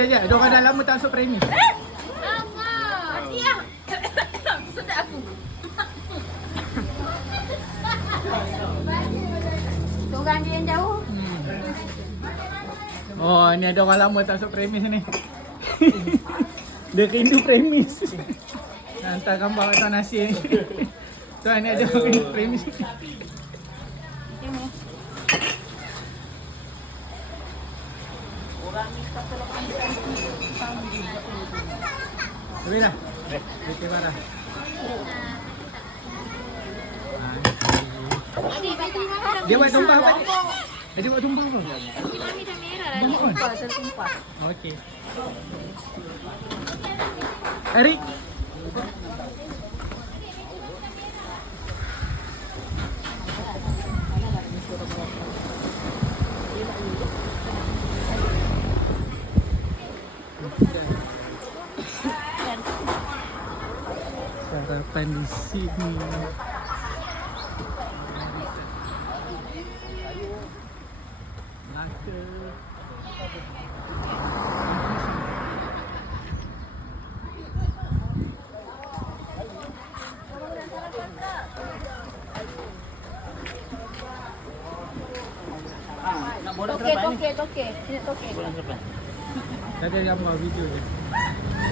Sekejap, diorang dah lama tak masuk premis. Mati lah. Sedap aku. Diorang dia yang jauh. Oh, ni ada orang lama tak masuk premis ni. Dia rindu premis. Hantar gambar atas nasi ni. Tuan, ni ada orang rindu premis. Boleh dah? Boleh marah. Dia buat tumpah apa ni? Dia buat tumpah apa? Mami dah merah dah. Tumpah? Tertumpah. Okey. Eric. Sarapan di sini. Laka. Toke. Sini toke. Ada gambar video je.